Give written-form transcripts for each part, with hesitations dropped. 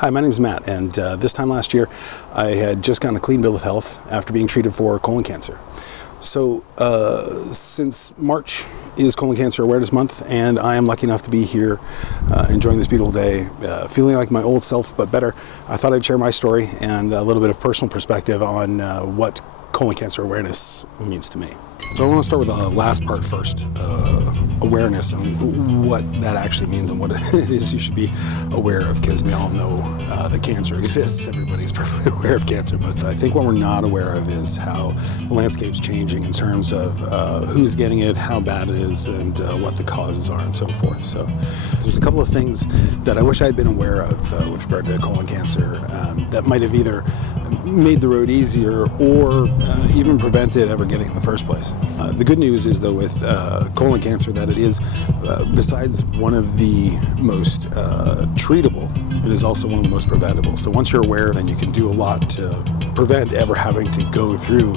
Hi, my name is Matt, and this time last year I had just gotten a clean bill of health after being treated for colon cancer. So since March is Colon Cancer Awareness Month, and I am lucky enough to be here enjoying this beautiful day, feeling like my old self but better, I thought I'd share my story and a little bit of personal perspective on what colon cancer awareness means to me. So I want to start with the last part first, awareness and what that actually means and what it is you should be aware of, because we all know that cancer exists. Everybody's perfectly aware of cancer, but I think what we're not aware of is how the landscape's changing in terms of who's getting it, how bad it is, and what the causes are and so forth. So there's a couple of things that I wish I'd been aware of with regard to colon cancer that might have either made the road easier or even prevented ever getting in the first place. The good news is, though, with colon cancer, that it is, besides one of the most treatable, it is also one of the most preventable. So once you're aware, then you can do a lot to prevent ever having to go through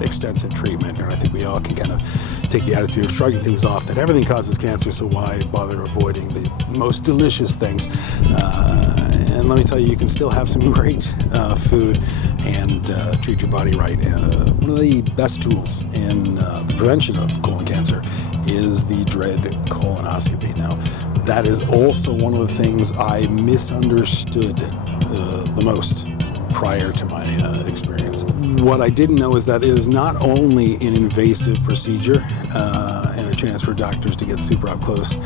extensive treatment. And I think we all can kind of take the attitude of shrugging things off, that everything causes cancer, so why bother avoiding the most delicious things? And let me tell you, you can still have some great food and treat your body right. One of the best tools in the prevention of colon cancer is the dread colonoscopy. Now, that is also one of the things I misunderstood the most prior to my experience. What I didn't know is that it is not only an invasive procedure and a chance for doctors to get super up close.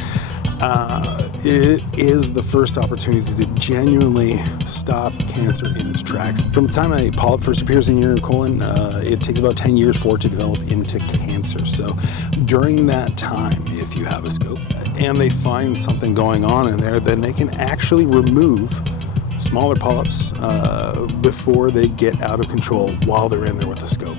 It is the first opportunity to genuinely stop cancer in its tracks. From the time a polyp first appears in your colon, it takes about 10 years for it to develop into cancer. So during that time, if you have a scope and they find something going on in there, then they can actually remove smaller polyps before they get out of control while they're in there with the scope.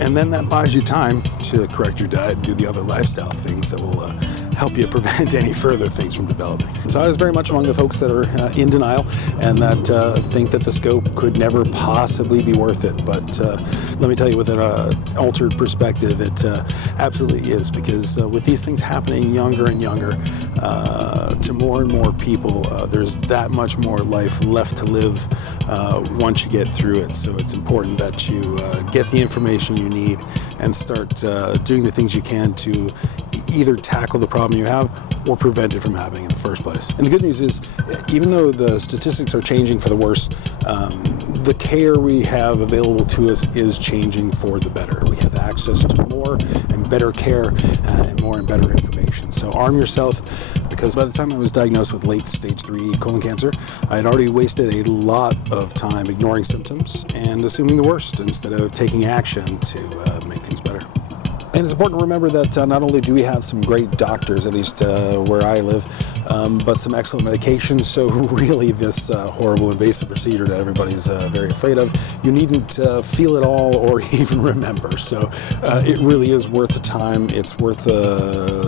And then that buys you time to correct your diet and do the other lifestyle things that will help you prevent any further things from developing. So I was very much among the folks that are in denial and that think that the scope could never possibly be worth it. But let me tell you, with an altered perspective, it absolutely is, because with these things happening younger and younger to more and more people, there's that much more life left to live once you get through it. So it's important that you get the information you need and start doing the things you can to either tackle the problem you have or prevent it from happening in the first place. And the good news is, even though the statistics are changing for the worse, the care we have available to us is changing for the better. We have access to more and better care and more and better information. So arm yourself, because by the time I was diagnosed with late stage 3 colon cancer, I had already wasted a lot of time ignoring symptoms and assuming the worst instead of taking action to make things better. And it's important to remember that not only do we have some great doctors, at least where I live, but some excellent medications. So really, this horrible invasive procedure that everybody's very afraid of, you needn't feel it all or even remember. So it really is worth the time. It's worth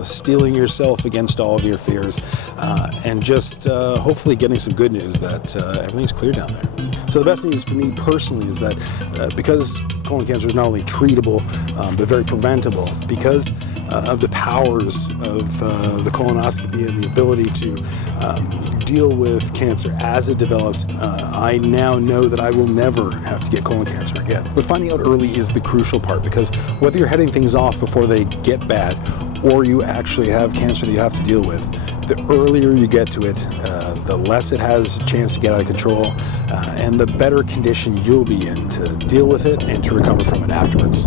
steeling yourself against all of your fears and just hopefully getting some good news that everything's clear down there. So the best news for me personally is that because colon cancer is not only treatable, but very preventable, because of the powers of the colonoscopy and the ability to deal with cancer as it develops, I now know that I will never have to get colon cancer again. But finding out early is the crucial part, because whether you're heading things off before they get bad or you actually have cancer that you have to deal with, the earlier you get to it, the less it has a chance to get out of control, and the better condition you'll be in to deal with it and to recover from it afterwards.